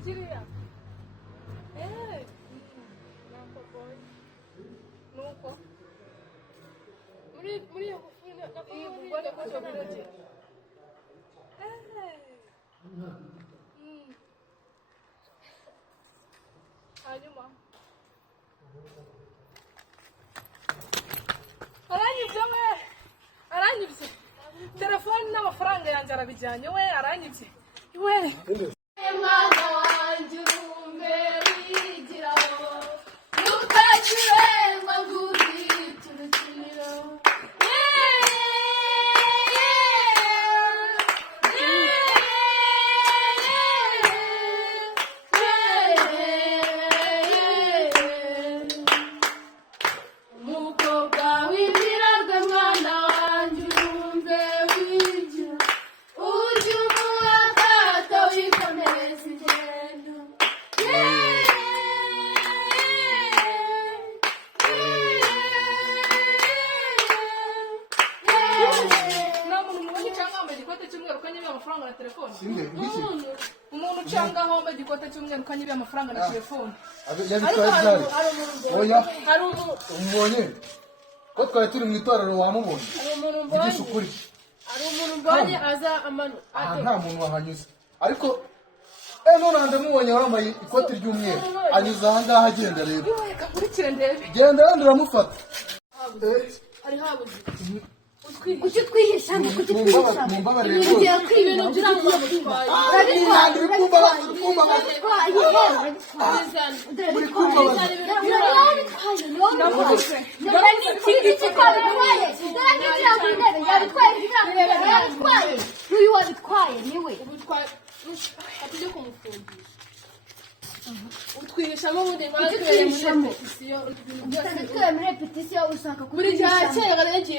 Nigeria. Nuko. Muri yo kufuna ngubona ko byoje. Hanyuma. Aranyibye. Telefone n'amafaranga yanjye arabijyanye we aranyibye. We. Mwana wanjye urumbere igiraho. Ntukagire ngo nguri turukiniro. Umuntu cyangwa aho mbe gikote cy'umweru kanyibiye amafaranga na telefone. Oya. Umbonye. Ko twari turi mu itorero wamubonye. Vugisha ukuri. Ari umuntu mbonye aza amano. Nta muntu wahanyuze. Ariko none ndamubonye wambaye ikoti ry'umweru. Anyuze aha ngaha agenda rero. Urikire ndebe. Genda wenda uramufata. Ari habuze. Kuki twihisha kuki twihisha Ugiye kwibintu by'abantu utwihishamo ubundi muri repetition usanga buri gihe